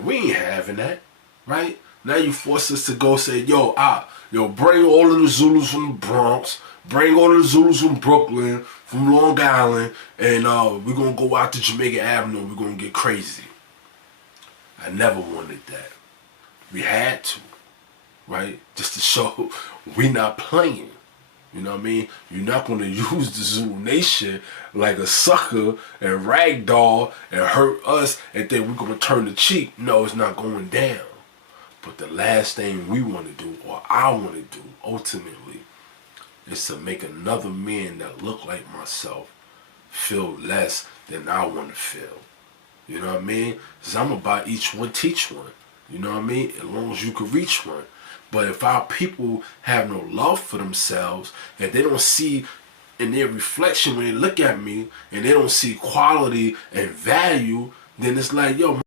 Right? We ain't having that. Right? Now you force us to go say, yo, bring all of the Zulus from the Bronx, bring all of the Zulus from Brooklyn, from Long Island, and we're going to go out to Jamaica Avenue, we're going to get crazy. I never wanted that. We had to, right? Just to show we not playing. You know what I mean? You're not going to use the Zulu Nation like a sucker and ragdoll and hurt us and then we're going to turn the cheek. No, it's not going down. But the last thing we want to do, or I want to do, ultimately, is to make another man that look like myself feel less than I want to feel. You know what I mean? Because I'm about each one, teach one. You know what I mean? As long as you can reach one. But if our people have no love for themselves, and they don't see in their reflection when they look at me, and they don't see quality and value, then it's like, yo,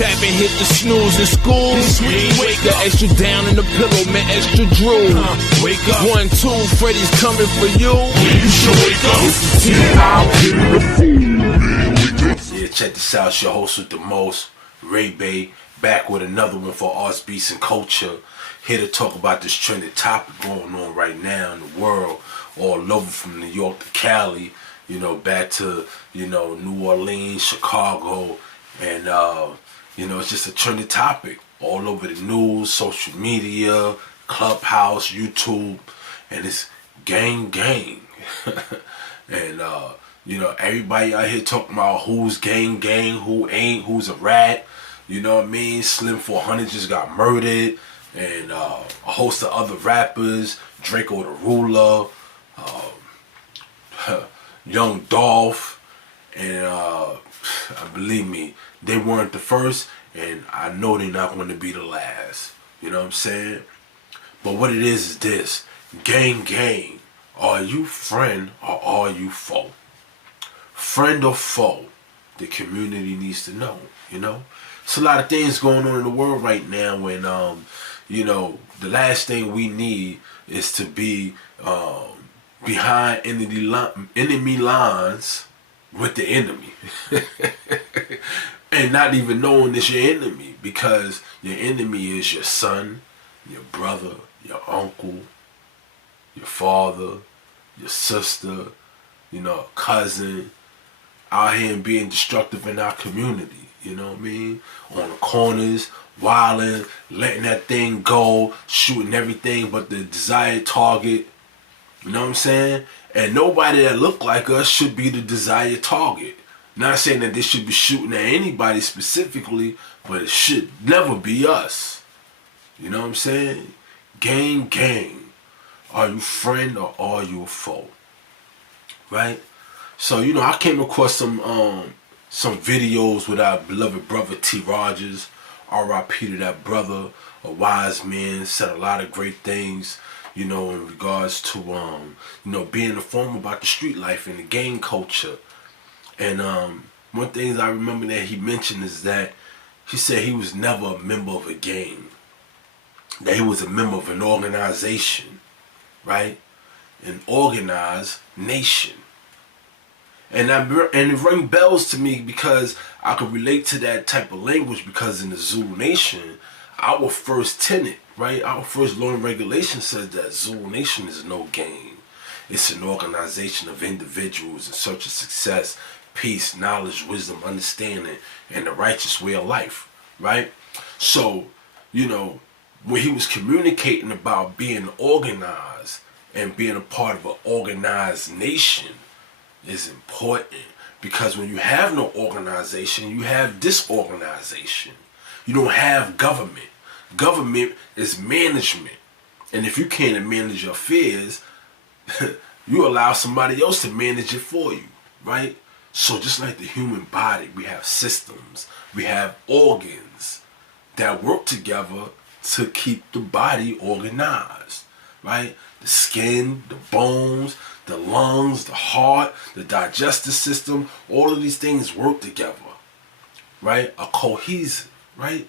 Tap and hit the snooze in school. Wake the extra down in the pillow, man, extra drool. Wake up. 1, 2, Freddy's coming for you. You should wake up. Yeah, check this out. It's your host with the most, Ray Bay, back with another one for Arts, Beats, and Culture. Here to talk about this trending topic going on right now in the world, all over from New York to Cali, you know, back to, you know, New Orleans, Chicago, and, you know, it's just a trending topic all over the news, social media, Clubhouse, YouTube, and it's gang. And, you know, everybody out here talking about who's gang, who ain't, who's a rat, you know what I mean? Slim 400 just got murdered, and a host of other rappers, Draco the Ruler, Young Dolph, and believe me, they weren't the first, and I know they're not going to be the last. You know what I'm saying? But what it is this: gang. Are you friend or are you foe? Friend or foe? The community needs to know. You know, it's a lot of things going on in the world right now. When you know, the last thing we need is to be behind enemy lines with the enemy. And not even knowing it's your enemy, because your enemy is your son, your brother, your uncle, your father, your sister, you know, cousin, out here and being destructive in our community, you know what I mean? On the corners, wilding, letting that thing go, shooting everything but the desired target. You know what I'm saying? And nobody that look like us should be the desired target. Not saying that they should be shooting at anybody specifically, but it should never be us. You know what I'm saying? Gang. Are you friend or are you a foe? Right? So, you know, I came across some videos with our beloved brother T. Rogers. R.I.P. to that brother, a wise man, said a lot of great things, you know, in regards to, you know, being informed about the street life and the gang culture. And one thing I remember that he mentioned is that he said he was never a member of a gang. That he was a member of an organization, right? An organized nation. And it rang bells to me because I could relate to that type of language, because in the Zulu Nation, our first tenet, right? Our first law and regulation says that Zulu Nation is no gang. It's an organization of individuals in search of success, peace, knowledge, wisdom, understanding, and the righteous way of life, right? So, you know, when he was communicating about being organized and being a part of an organized nation is important, because when you have no organization, you have disorganization. You don't have government. Government is management. And if you can't manage your affairs, you allow somebody else to manage it for you, right? So just like the human body, we have systems, we have organs, that work together to keep the body organized, right? The skin, the bones, the lungs, the heart, the digestive system, all of these things work together, right? A cohesive, right?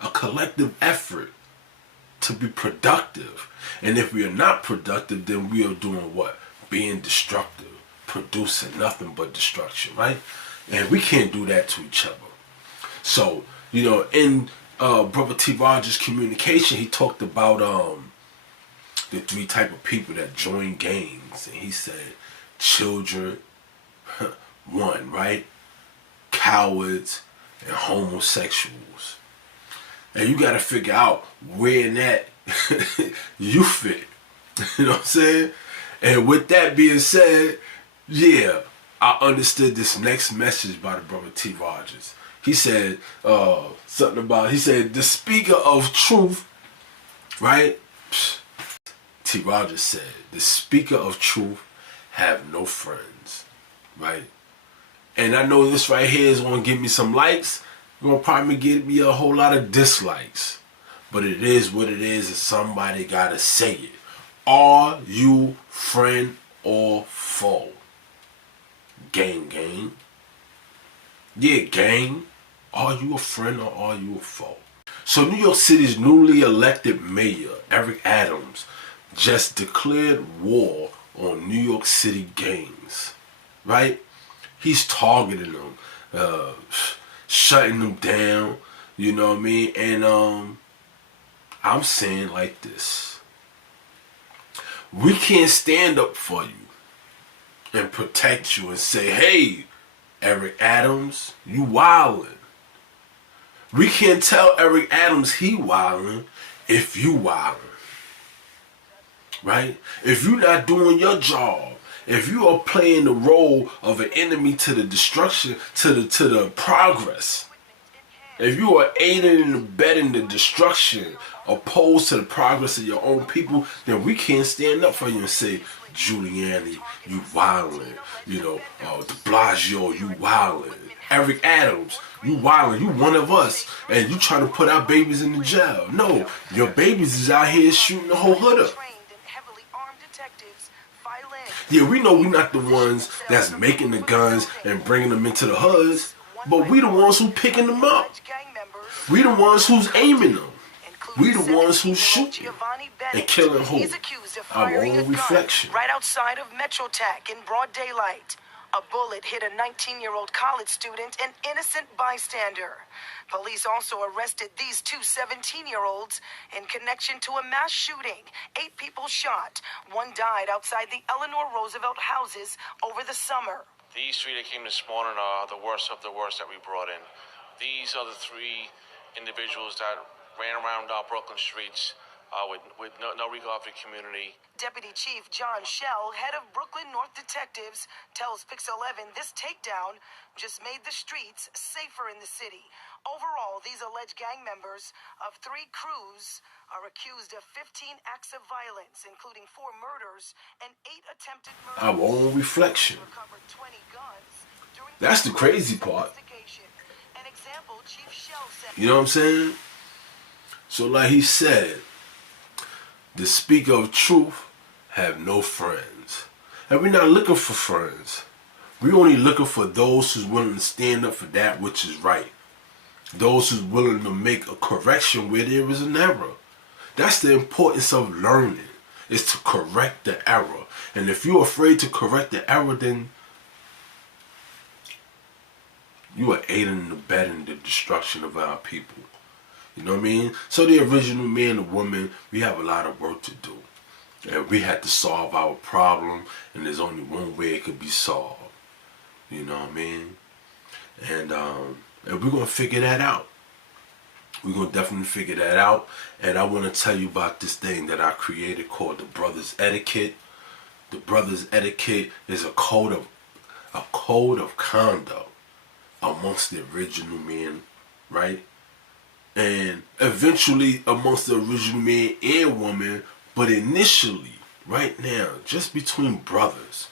A collective effort to be productive. And if we are not productive, then we are doing what? Being destructive, producing nothing but destruction, right? And we can't do that to each other. So, in Brother T. Rogers' communication, he talked about the three type of people that join gangs. And he said, children, one, right? Cowards, and homosexuals. And you got to figure out where in that you fit. You know what I'm saying? And with that being said, yeah, I understood this next message by the brother T. Rogers. He said something about, he said, the speaker of truth, right? T. Rogers said, the speaker of truth have no friends, right? And I know this right here is going to give me some likes. It's going to probably give me a whole lot of dislikes. But it is what it is, and somebody got to say it. Are you friend or foe? Gang, gang. Yeah, gang. Are you a friend or are you a foe? So New York City's newly elected mayor, Eric Adams, just declared war on New York City gangs, right? He's targeting them, shutting them down, you know what I mean? And I'm saying like this. We can't stand up for you and protect you and say, hey, Eric Adams, you wildin'. We can't tell Eric Adams he wildin' if you wildin'. Right? If you're not doing your job, if you are playing the role of an enemy to the destruction, to the progress, if you are aiding and abetting the destruction opposed to the progress of your own people, then we can't stand up for you and say, Giuliani, you wildin'. De Blasio, you wildin'. Eric Adams, you wildin'. You one of us, and you trying to put our babies in the jail. No, your babies is out here shooting the whole hood up. Yeah, we know we're not the ones that's making the guns and bringing them into the hoods, but we the ones who picking them up. We the ones who's aiming them. We the ones who's shooting and killing who? Our own reflection. Right outside of Metrotech in broad daylight. A bullet hit a 19-year-old college student, an innocent bystander. Police also arrested these two 17-year-olds in connection to a mass shooting. 8 people shot. 1 died outside the Eleanor Roosevelt houses over the summer. These 3 that came this morning are the worst of the worst that we brought in. These are the 3 individuals that ran around our Brooklyn streets with no regard for the community. Deputy Chief John Schell, head of Brooklyn North Detectives, tells Pix 11 this takedown just made the streets safer in the city. Overall, these alleged gang members of 3 crews are accused of 15 acts of violence, including 4 murders and 8 attempted murders. Our own reflection. That's the crazy part. You know what I'm saying? So like he said, the speaker of truth have no friends. And we're not looking for friends. We're only looking for those who's willing to stand up for that which is right. Those who's willing to make a correction where there is an error. That's the importance of learning, is to correct the error. And if you're afraid to correct the error, then you are aiding and abetting the destruction of our people. You know what I mean? So the original man and woman, we have a lot of work to do. And we had to solve our problem, and there's only one way it could be solved. You know what I mean? And we're going to figure that out. We're going to definitely figure that out. And I want to tell you about this thing that I created called the Brothers Etiquette. The Brothers Etiquette is a code of conduct amongst the original men, right? And eventually amongst the original man and woman, but initially, right now, just between brothers.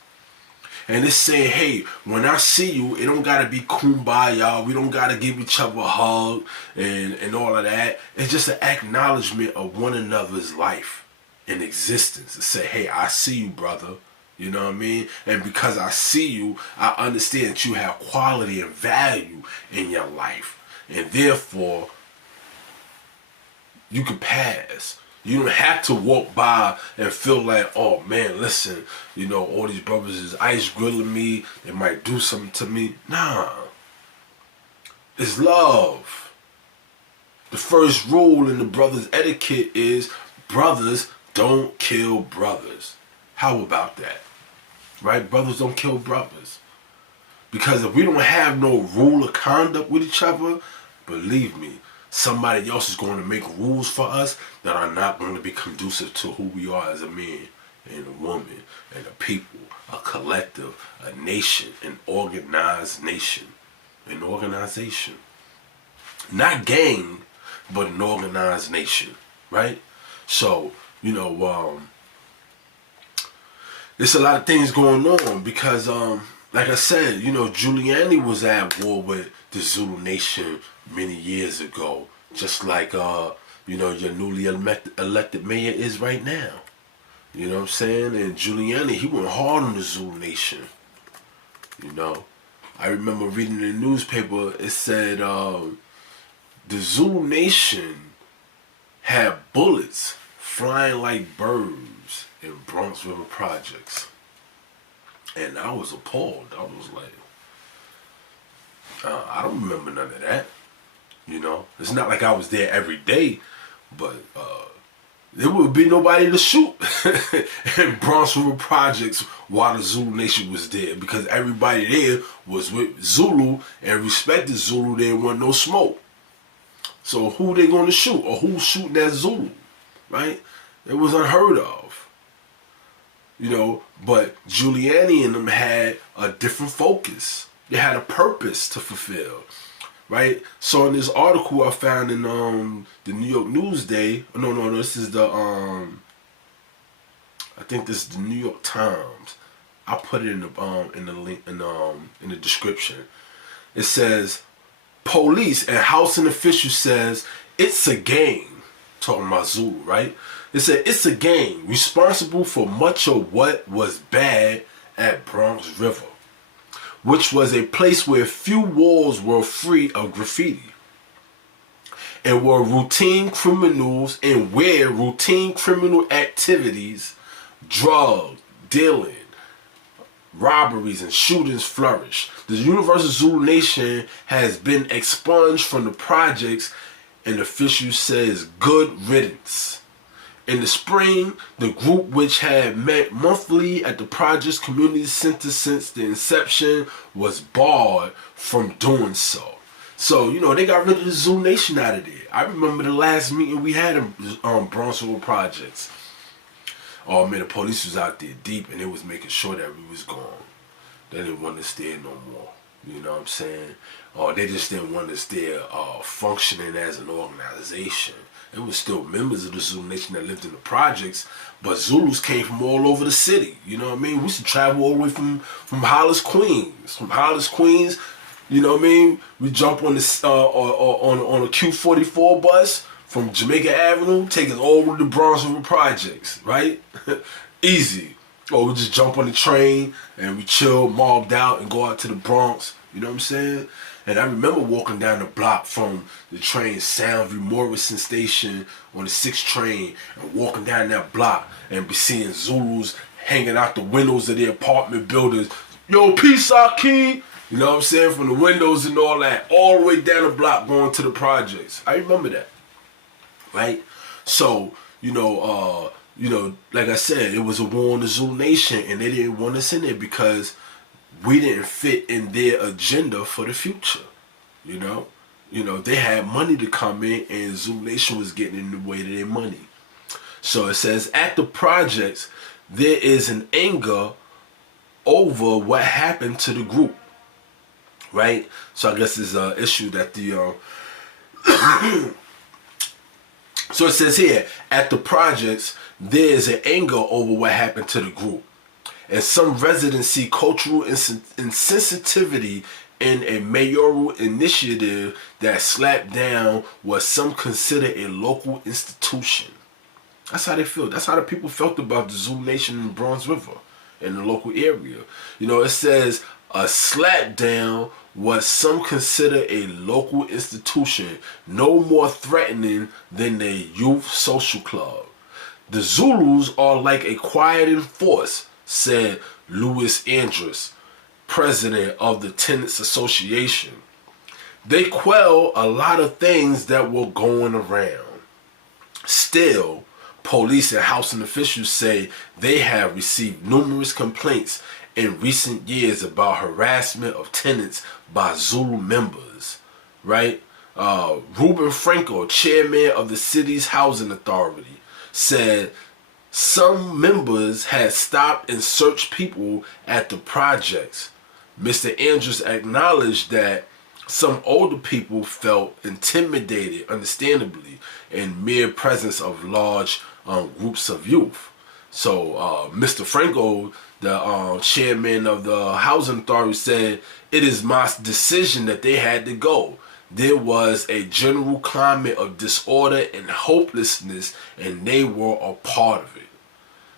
And it's saying, hey, when I see you, it don't gotta be kumbaya. We don't gotta give each other a hug and all of that. It's just an acknowledgement of one another's life and existence. To say, hey, I see you, brother. You know what I mean? And because I see you, I understand that you have quality and value in your life. And therefore, you can pass. You don't have to walk by and feel like, oh man, listen, you know, all these brothers is ice grilling me. They might do something to me. Nah. It's love. The first rule in the brothers' etiquette is brothers don't kill brothers. How about that? Right? Brothers don't kill brothers. Because if we don't have no rule of conduct with each other, believe me, somebody else is going to make rules for us that are not going to be conducive to who we are as a man and a woman and a people, a collective, a nation, an organized nation, an organization. Not gang, but an organized nation, right? So, you know, there's a lot of things going on because, like I said, you know, Giuliani was at war with the Zulu Nation many years ago, just like, you know, your newly elected mayor is right now. You know what I'm saying? And Giuliani, he went hard on the Zulu Nation. You know, I remember reading in the newspaper, it said the Zulu Nation had bullets flying like birds in Bronx River projects. And I was appalled. I was like, I don't remember none of that. You know, it's not like I was there every day, but there would be nobody to shoot in Bronx River projects while the Zulu Nation was there, because everybody there was with Zulu and respected Zulu. There wasn't no smoke. So who they going to shoot, or who's shooting that Zulu, right? It was unheard of. You know, but Giuliani and them had a different focus. They had a purpose to fulfill, right? So in this article I found in the New York Newsday, no, this is the I think this is the New York Times. I put it in the link in the description. It says, police and housing official says it's a gang. Talking about Zulu, right? It said it's a gang responsible for much of what was bad at Bronx River, which was a place where few walls were free of graffiti, and where routine criminal activities, drug dealing, robberies, and shootings flourish. The Universal Zulu Nation has been expunged from the projects, and the official says good riddance. In the spring, the group, which had met monthly at the project's community center since the inception, was barred from doing so. So, you know, they got rid of the Zulu Nation out of there. I remember the last meeting we had in Bronx River projects. Oh man, the police was out there deep, and they was making sure that we was gone. They didn't want us there no more. You know what I'm saying? Or they just didn't want us there functioning as an organization. It was still members of the Zulu Nation that lived in the projects, but Zulus came from all over the city. You know what I mean? We used to travel all the way from Hollis, Queens. From Hollis, Queens, you know what I mean? We jump on the on a Q44 bus from Jamaica Avenue, take us all to the Bronx River projects, right? Easy. Or we just jump on the train and we chill, mobbed out, and go out to the Bronx. You know what I'm saying? And I remember walking down the block from the train Soundview Morrison Station on the 6th train, and walking down that block and be seeing Zulus hanging out the windows of their apartment buildings. Yo, peace out, key. You know what I'm saying? From the windows and all that, all the way down the block going to the projects. I remember that, right? So, you know, like I said, it was a war on the Zulu Nation, and they didn't want us in there because we didn't fit in their agenda for the future. You know, they had money to come in, and Zulu Nation was getting in the way of their money. So it says, at the projects, there is an anger over what happened to the group, right? So I guess it's an issue that the so it says here, at the projects, there is an anger over what happened to the group. and some residents see cultural insensitivity in a mayoral initiative that slapped down what some consider a local institution. That's how they feel. That's how the people felt about the Zulu Nation in Bronx River, in the local area. You know, it says a slap down what some consider a local institution, no more threatening than a youth social club. The Zulus are like a quieting force, said Louis Andrus, president of the Tenants Association. They quell a lot of things that were going around. Still, police and housing officials say they have received numerous complaints in recent years about harassment of tenants by Zulu members, right? Ruben Franco, chairman of the city's housing authority, said some members had stopped and searched people at the projects. Mr. Andrews acknowledged that some older people felt intimidated, understandably, in mere presence of large groups of youth. So Mr. Franco, the chairman of the housing authority, said, "It is my decision that they had to go. There was a general climate of disorder and hopelessness, and they were a part of it."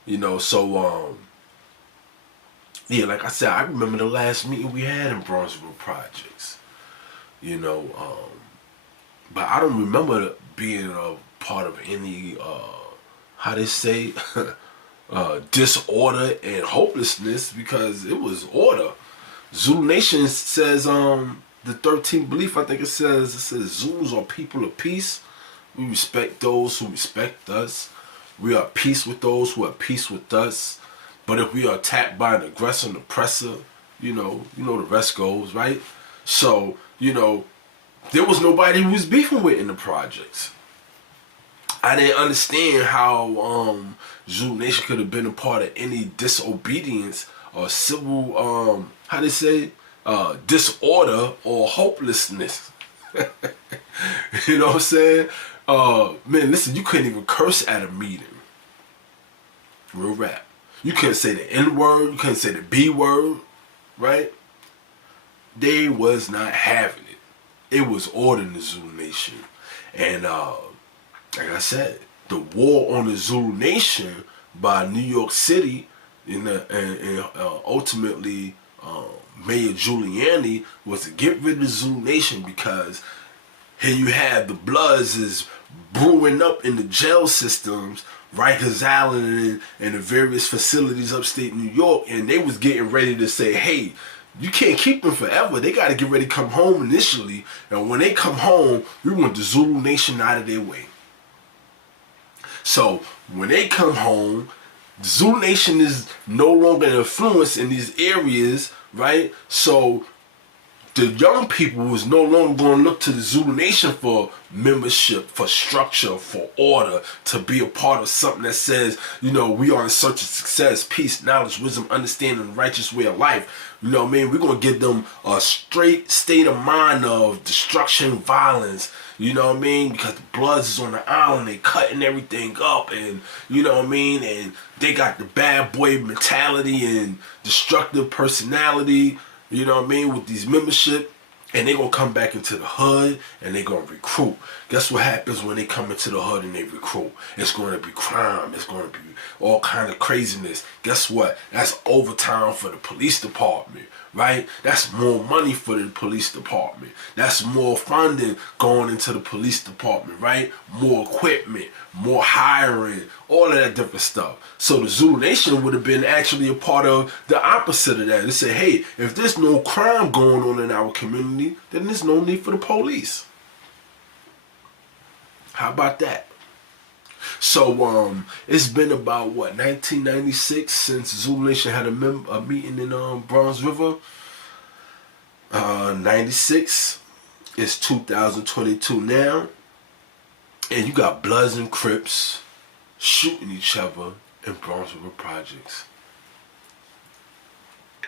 You know, so yeah, like I said, I remember the last meeting we had in Bronxville Projects. You know, but I don't remember being a part of any how they say disorder and hopelessness, because it was order. Zulu Nation says the 13th belief, I think it says Zulus are people of peace. We respect those who respect us. We are at peace with those who are at peace with us. But if we are attacked by an aggressor and oppressor, you know the rest goes, right? So, you know, there was nobody who was beefing with in the projects. I didn't understand how Zulu Nation could have been a part of any disobedience or civil, how they say, disorder or hopelessness. You know what I'm saying? Man, listen, you couldn't even curse at a meeting. Real rap. You couldn't say the N word, you couldn't say the B word, right? They was not having it. It was order in the Zulu Nation. And like I said, the war on the Zulu Nation by New York City and ultimately Mayor Giuliani was to get rid of the Zulu Nation, because here you have the Bloods is brewing up in the jail systems, Rikers Island and the various facilities upstate New York, and they was getting ready to say, hey, you can't keep them forever. They got to get ready to come home initially, and when they come home, we want the Zulu Nation out of their way. So when they come home, the Zulu Nation is no longer an influence in these areas, right? So the young people was no longer going to look to the Zulu Nation for membership, for structure, for order, to be a part of something that says, you know, we are in search of success, peace, knowledge, wisdom, understanding, righteous way of life. You know what I mean? We're going to give them a straight state of mind of destruction, violence. You know what I mean? Because the Bloods is on the island, they cutting everything up, and you know what I mean? And they got the bad boy mentality and destructive personality, you know what I mean, with these membership. And they gonna come back into the hood and they gonna recruit. Guess what happens when they come into the hood and they recruit? It's gonna be crime. It's gonna be all kind of craziness. Guess what? That's overtime for the police department, right? That's more money for the police department. That's more funding going into the police department, right? More equipment, more hiring, all of that different stuff. So the Zulu Nation would have been actually a part of the opposite of that. They say, hey, if there's no crime going on in our community, then there's no need for the police. How about that? So it's been about 1996 since Zulu Nation had a meeting in Bronx River. 96. It's 2022 now, and you got Bloods and Crips shooting each other in Bronx River projects.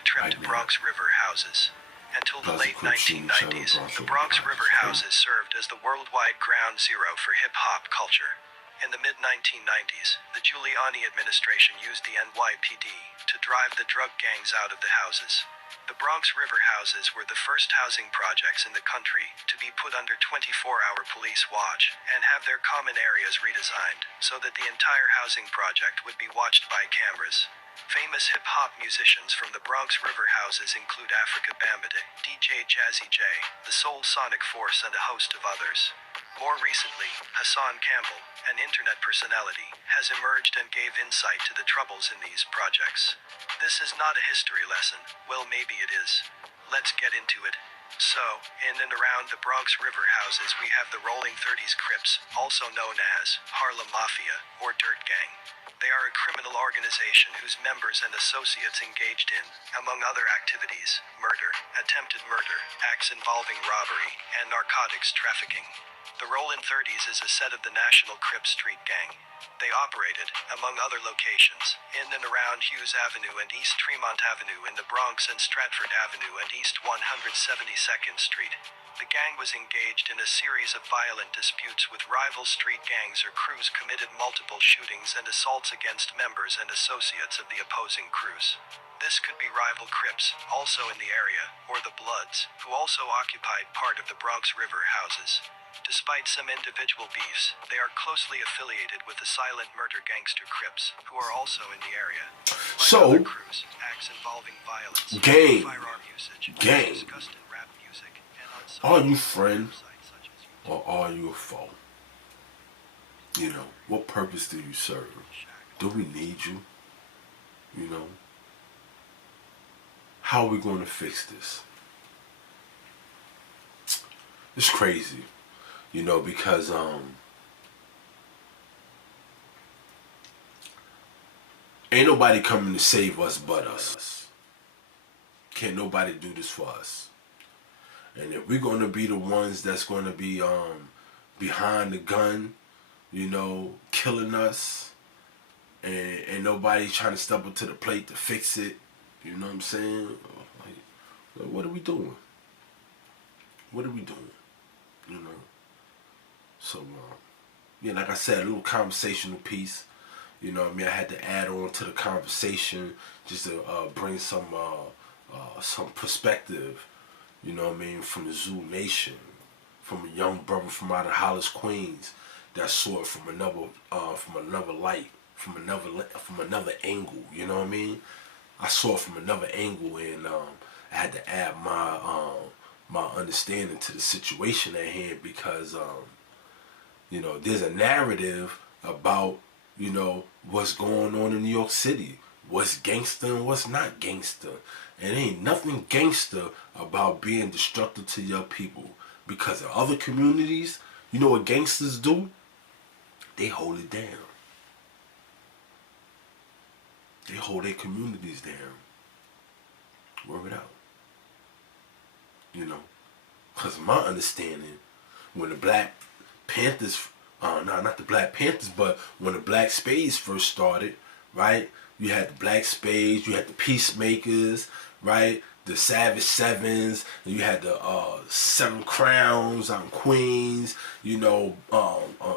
Trimmed Bronx River houses. Until the late 1990s, the Bronx River houses served as the worldwide ground zero for hip-hop culture. In the mid-1990s, the Giuliani administration used the NYPD to drive the drug gangs out of the houses. The Bronx River houses were the first housing projects in the country to be put under 24-hour police watch and have their common areas redesigned so that the entire housing project would be watched by cameras. Famous hip-hop musicians from the Bronx River houses include Africa Bambaataa, DJ Jazzy J, the Soul Sonic Force, and a host of others. More recently, Hassan Campbell, an internet personality, has emerged and gave insight to the troubles in these projects. This is not a history lesson. Well, maybe it is. Let's get into it. So, in and around the Bronx River houses we have the Rolling 30s Crips, also known as Harlem Mafia or Dirt Gang. They are a criminal organization whose members and associates engaged in, among other activities, murder, attempted murder, acts involving robbery, and narcotics trafficking. The Rollin' 30s is a set of the National Crip Street Gang. They operated, among other locations, in and around Hughes Avenue and East Tremont Avenue in the Bronx and Stratford Avenue and East 172nd Street. The gang was engaged in a series of violent disputes with rival street gangs or crews, committed multiple shootings and assaults against members and associates of the opposing crews. This could be rival Crips, also in the area, or the Bloods, who also occupied part of the Bronx River houses. Despite some individual beefs, they are closely affiliated with the silent murder gangster Crips, who are also in the area. Like So, other crews, acts involving violence, gang, firearm usage, gang. discussed in rap music, and on Are social you friend websites such as YouTube. or are you a foe? You know, what purpose do you serve? Do we need you? You know? How are we going to fix this? It's crazy, you know, because ain't nobody coming to save us but us. Can't nobody do this for us. And if we're going to be the ones that's going to be behind the gun, you know, killing us, and nobody trying to step up to the plate to fix it, you know what I'm saying? Like, what are we doing? What are we doing? You know? So, yeah, like I said, a little conversational piece. You know what I mean? I had to add on to the conversation just to bring some perspective, you know what I mean, from the Zulu Nation, from a young brother from out of Hollis, Queens, that saw it from another light, from another angle, you know what I mean? I saw it from another angle, and I had to add my understanding to the situation at hand because you know, there's a narrative about, you know, what's going on in New York City, what's gangster and what's not gangster. And ain't nothing gangster about being destructive to your people, because in other communities, you know what gangsters do? They hold it down. They hold their communities down. Word out. You know, because my understanding, when the Black Panthers, not the Black Panthers, but when the Black Spades first started, right? You had the Black Spades, you had the Peacemakers, right? The Savage Sevens, and you had the Seven Crowns out in Queens, you know,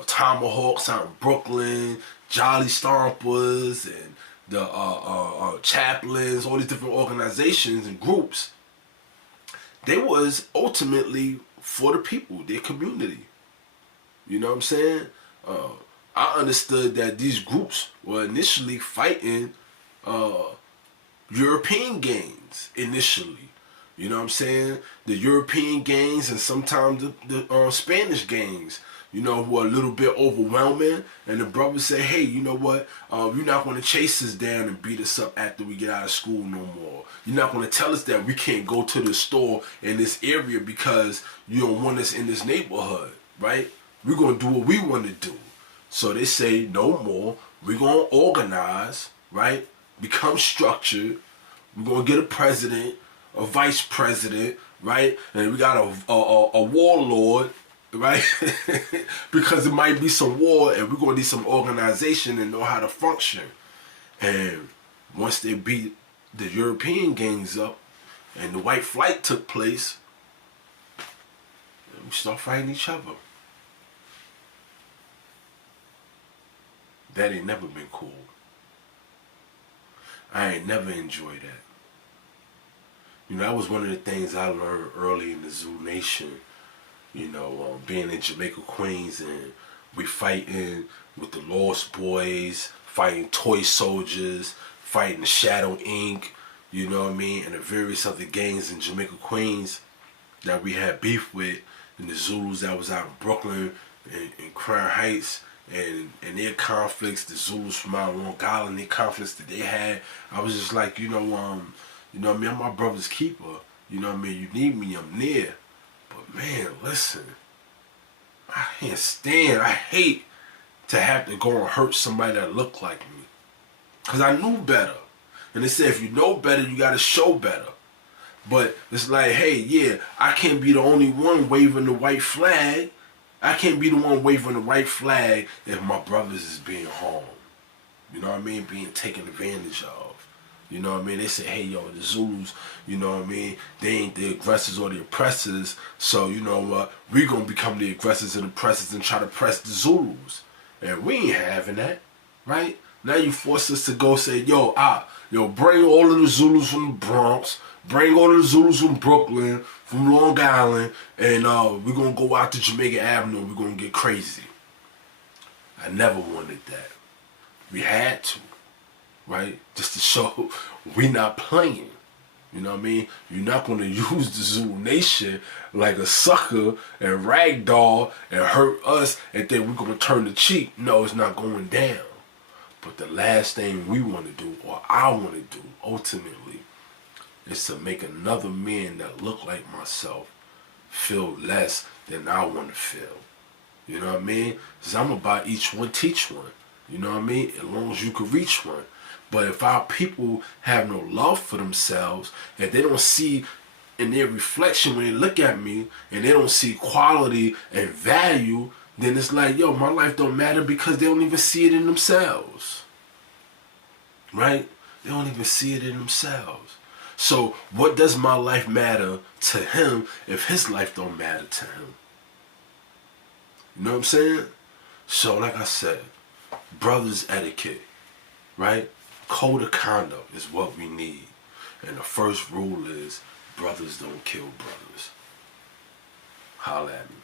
Tomahawks out in Brooklyn, Jolly Stompers, and the Chaplains, all these different organizations and groups. They was ultimately for the people, their community. You know what I'm saying? I understood that these groups were initially fighting European gangs initially. You know what I'm saying? The European gangs and sometimes the Spanish gangs, you know, who are a little bit overwhelming. And the brothers say, hey, you know what? You're not going to chase us down and beat us up after we get out of school no more. You're not going to tell us that we can't go to the store in this area because you don't want us in this neighborhood, right? We're going to do what we want to do. So they say, no more. We're going to organize, right? Become structured. We're going to get a president, a vice president, right? And we got a warlord, right? Because it might be some war, and we're going to need some organization and know how to function. And once they beat the European gangs up and the white flight took place, we start fighting each other. That ain't never been cool. I ain't never enjoyed that. You know, that was one of the things I learned early in the Zulu Nation. You know, being in Jamaica, Queens, and we fighting with the Lost Boys, fighting Toy Soldiers, fighting the Shadow Inc., you know what I mean, and the various other gangs in Jamaica, Queens that we had beef with, and the Zulus that was out in Brooklyn and Crown Heights, and their conflicts, the Zulus from out on Long Island, their conflicts that they had. I was just like, you know what I mean, I'm my brother's keeper. You know what I mean, you need me, I'm near. But man, listen, I can't stand, I hate to have to go and hurt somebody that looked like me. Because I knew better. And they said if you know better, you got to show better. But it's like, hey, yeah, I can't be the only one waving the white flag. I can't be the one waving the white flag if my brothers is being harmed. You know what I mean? Being taken advantage of. You know what I mean? They say, hey, yo, the Zulus, you know what I mean? They ain't the aggressors or the oppressors. So, you know what? We going to become the aggressors and oppressors and try to press the Zulus. And we ain't having that, right? Now you force us to go say, yo, bring all of the Zulus from the Bronx, bring all of the Zulus from Brooklyn, from Long Island, and we're going to go out to Jamaica Avenue and we're going to get crazy. I never wanted that. We had to, right? Just to show we not playing. You know what I mean? You're not going to use the Zulu Nation like a sucker and ragdoll and hurt us and then we're going to turn the cheek. No, it's not going down. But the last thing we want to do, or I want to do, ultimately, is to make another man that look like myself feel less than I want to feel. You know what I mean? Because I'm about each one, teach one. You know what I mean? As long as you can reach one. But if our people have no love for themselves, and they don't see in their reflection when they look at me, and they don't see quality and value, then it's like, yo, my life don't matter because they don't even see it in themselves. Right? They don't even see it in themselves. So what does my life matter to him if his life don't matter to him? You know what I'm saying? So like I said, brothers etiquette, right? Code of conduct is what we need. And the first rule is brothers don't kill brothers. Holla at me.